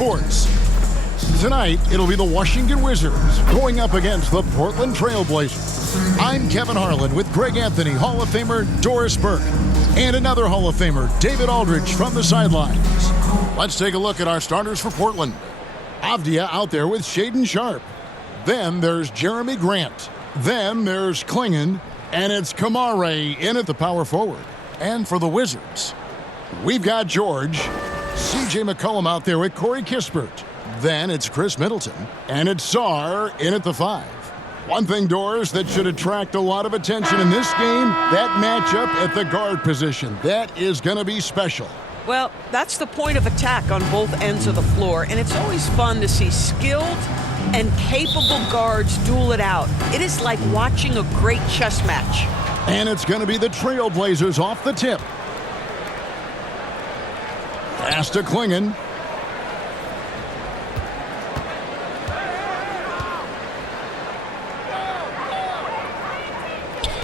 sports. Tonight, it'll be the Washington Wizards going up against the Portland Trail Blazers. I'm Kevin Harlan with Greg Anthony, Hall of Famer Doris Burke, and another Hall of Famer, David Aldridge, from the sidelines. Let's take a look at our starters for Portland. Avdija out there with Shaedon Sharpe. Then there's Jeremy Grant. Then there's Clingan, and it's Kamare in at the power forward. And for the Wizards, we've got George, C.J. McCollum out there with Corey Kispert. Then it's Khris Middleton, and it's Sarr in at the 5. One thing, Doris, that should attract a lot of attention in this game, that matchup at the guard position. That is going to be special. Well, that's the point of attack on both ends of the floor, and it's always fun to see skilled and capable guards duel it out. It is like watching a great chess match. And it's going to be the Trailblazers off the tip. Pass to Clingan.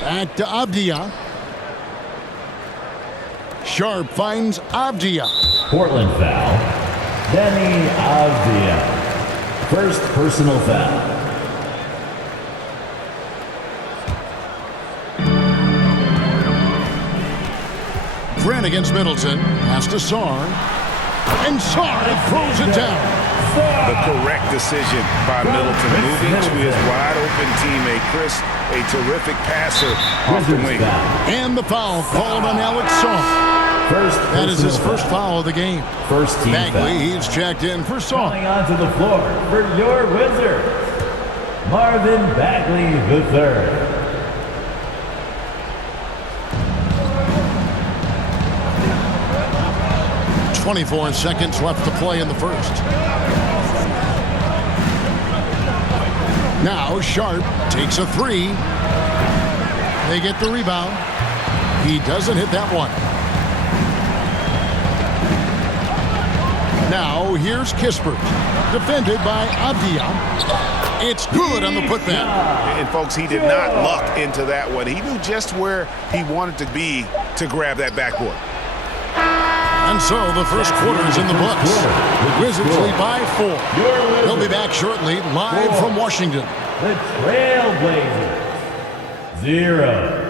Back to Avdija. Sharpe finds Avdija. Portland foul. Deni Avdija. First personal foul. Grant against Middleton. Pass to Sarr. And Sarr throws it down. The correct decision by Middleton, moving to his wide-open teammate, Khris, a terrific passer off the wing. And the foul called on Alex Sarr. That is his first foul of the game. First team Bagley, foul. he's checked in for Sarr. Coming onto the floor for your Wizards, Marvin Bagley III. 24 seconds left to play in the first. Now Sharpe takes a 3. They get the rebound. He doesn't hit that one. Now here's Kispert, defended by Avdija. It's good on the putback. And folks, he did not luck into that one. He knew just where he wanted to be to grab that backboard. And so the first quarter is in the books. The Wizards lead by 4. They'll be back shortly, live from Washington. The Trailblazers, 0.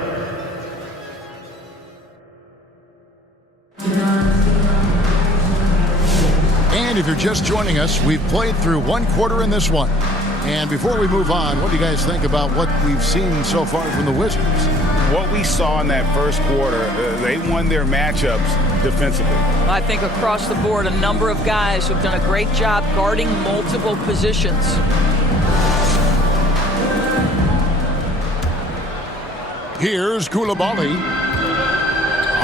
And if you're just joining us, we've played through one quarter in this one. And before we move on, what do you guys think about what we've seen so far from the Wizards? What we saw in that first quarter, they won their matchups defensively. I think across the board, a number of guys have done a great job guarding multiple positions. Here's Koulibaly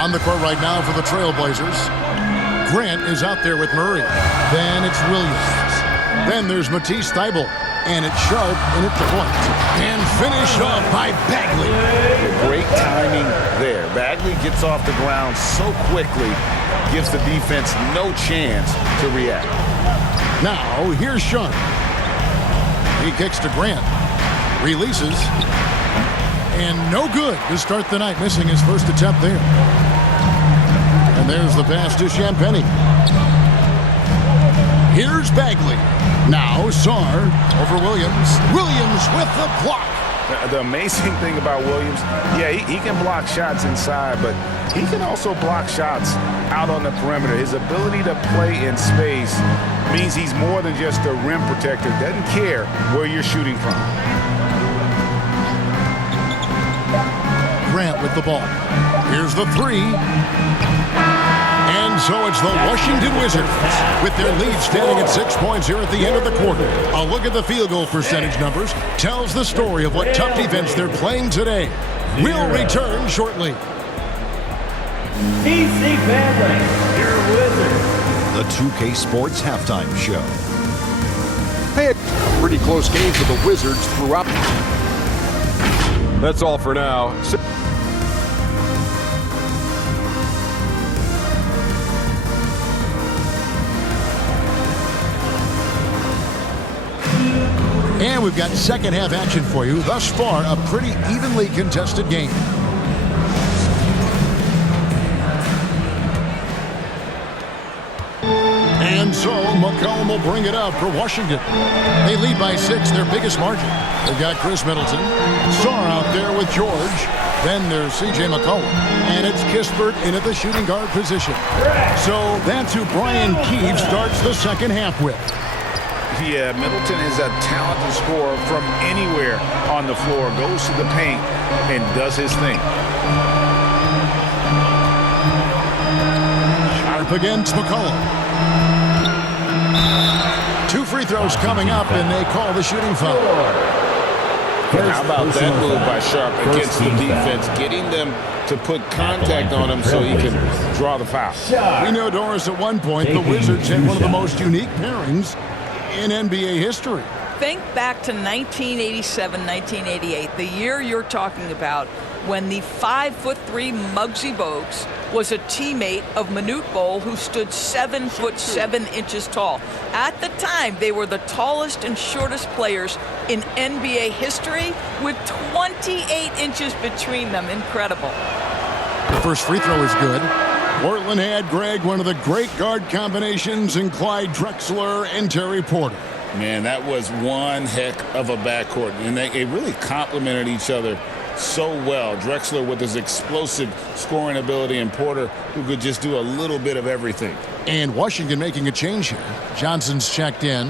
on the court right now for the Trailblazers. Grant is out there with Murray. Then it's Williams. Then there's Matisse Thybulle. And it's Sharpe in at the point. And finished off by Bagley. Great timing there. Bagley gets off the ground so quickly, gives the defense no chance to react. Now, here's Sharpe. He kicks to Grant. Releases. And no good to start the night, missing his first attempt there. And there's the pass to Champagnie. Here's Bagley. Now Sarr over Williams. Williams with the block. The amazing thing about Williams, yeah, he can block shots inside, but he can also block shots out on the perimeter. His ability to play in space means he's more than just a rim protector. Doesn't care where you're shooting from. Grant with the ball. Here's the 3. And so it's the Washington Wizards with their lead standing at 6 points here at the end of the quarter. A look at the field goal percentage numbers tells the story of what tough defense they're playing today. We'll return shortly. DC family, your Wizards. The 2K Sports Halftime Show. Hey, pretty close game for the Wizards throughout. That's all for now. And we've got second half action for you. Thus far, a pretty evenly contested game. And And so McCollum will bring it up for Washington. They lead by 6, their biggest margin. They've got Khris Middleton. Sarr out there with George. Then there's C.J. McCollum. And it's Kispert in at the shooting guard position. So that's who Brian Keefe starts the second half with. Yeah, Middleton is a talented scorer from anywhere on the floor. Goes to the paint and does his thing. Sharp against McCollum. 2 free throws coming up, and they call the shooting foul. How about that move by Sharp against the defense, getting them to put contact on him so he can draw the foul. We know, Doris, at one point, the Wizards had one of the most unique pairings in NBA history. Think back to 1987, 1988, the year you're talking about, when the 5'3" Muggsy Bogues was a teammate of Manute Bol, who stood 7'7" tall. At the time, they were the tallest and shortest players in NBA history, with 28 inches between them. Incredible. The first free throw is good. Portland had, Greg, one of the great guard combinations in Clyde Drexler and Terry Porter. Man, that was one heck of a backcourt, and they really complemented each other so well. Drexler with his explosive scoring ability, and Porter who could just do a little bit of everything. And Washington making a change here. Johnson's checked in.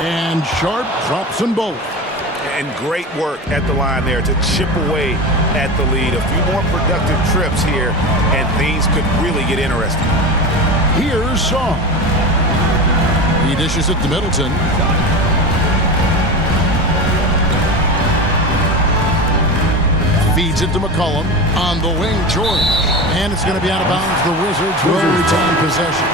And Sharp drops them both. And great work at the line there to chip away at the lead. A few more productive trips here, and things could really get interesting. Here's Sarr. He dishes it to Middleton. Feeds it to McCollum. On the wing, George. And it's going to be out of bounds. The Wizards will retain possession.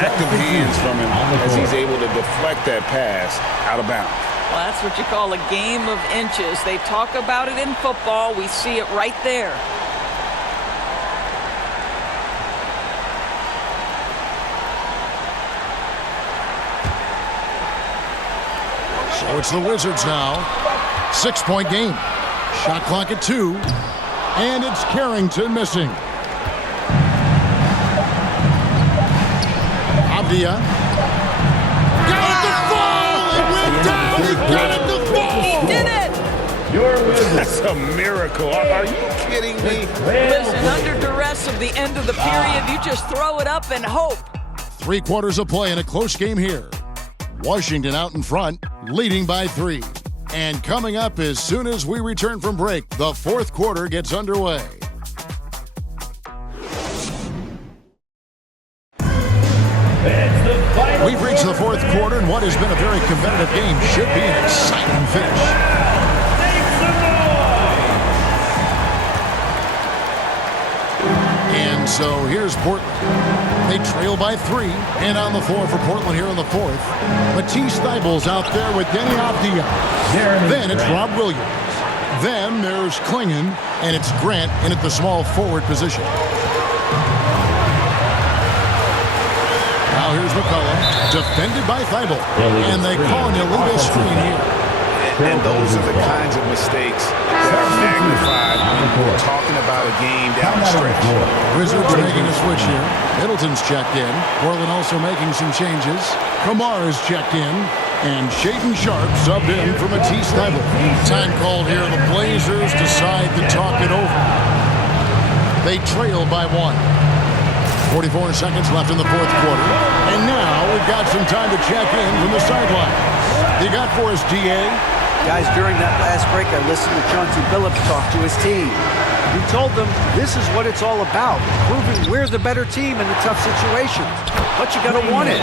Active hands from him as he's able to deflect that pass out of bounds. Well, that's what you call a game of inches. They talk about it in football. We see it right there. So it's the Wizards now. 6-point game. Shot clock at 2. And it's Carrington missing. Avdija. Got the fall! It went down! He got it to fall! He did it! That's a miracle. Are you kidding me? Listen, under duress of the end of the period, you just throw it up and hope. 3 quarters of play in a close game here. Washington out in front, leading by 3. And coming up as soon as we return from break, the 4th quarter gets underway. We've reached the 4th quarter, and what has been a very competitive game should be an exciting finish. And so here's Portland. They trail by 3, and on the floor for Portland here in the 4th. Matisse Thybulle's out there with Deni Avdija. Then it's Rob Williams. Then there's Klingon, and it's Grant in at the small forward position. Now here's McCollum, defended by Thybulle. And they call an illegal screen here. And those are the kinds of mistakes that are magnified when we're talking about a game down the stretch. Wizards making a switch here. Middleton's checked in. Portland also making some changes. Kamara's checked in. And Shaedon Sharpe subbed in for Matisse Thybulle. Time called here. The Blazers decide to talk it over. They trail by 1. 44 seconds left in the 4th quarter. And now we've got some time to check in from the sideline. You got for us, DA? Guys, during that last break, I listened to Chauncey Billups talk to his team. He told them this is what it's all about, proving we're the better team in the tough situations. But you got to want it.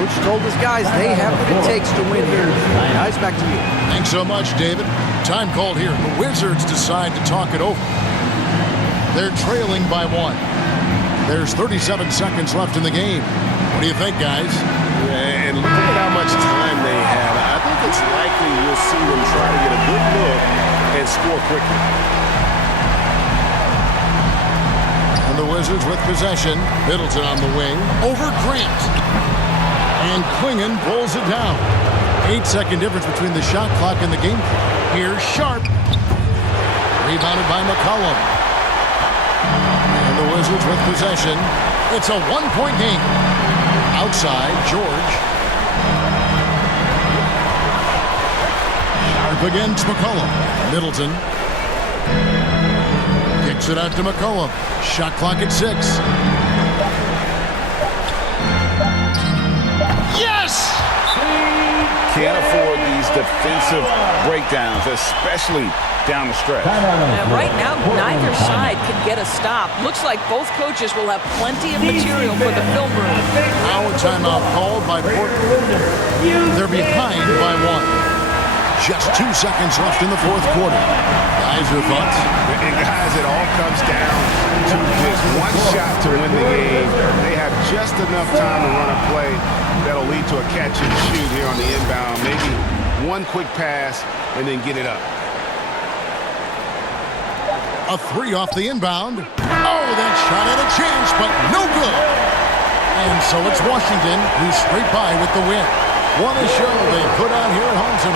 Coach told his guys they have what it takes to win here. Guys, back to you. Thanks so much, David. Time called here. The Wizards decide to talk it over. They're trailing by 1. There's 37 seconds left in the game. What do you think, guys? And look at how much time they have. I think it's likely you'll see them try to get a good look and score quickly. And the Wizards with possession. Middleton on the wing. Over Grant. And Klingon pulls it down. 8-second difference between the shot clock and the game clock. Here's Sharpe. Rebounded by McCollum. And the Wizards with possession. It's a one-point game. Outside, George. Sharp against McCollum. Middleton. Kicks it out to McCollum. Shot clock at 6. Yes! Can't afford these defensive breakdowns, especially down the stretch. And right now, neither side can get a stop. Looks like both coaches will have plenty of material for the film room. Now a timeout called by Portland. They're behind by 1. Just 2 seconds left in the fourth quarter. Guys, your thoughts? And guys, it all comes down to just one shot to win the game. They have just enough time to run a play that'll lead to a catch and shoot here on the inbound. Maybe one quick pass and then get it up. A 3 off the inbound. Oh, that shot had a chance, but no good. And so it's Washington who's straight by with the win. What a show they put on here at home tonight.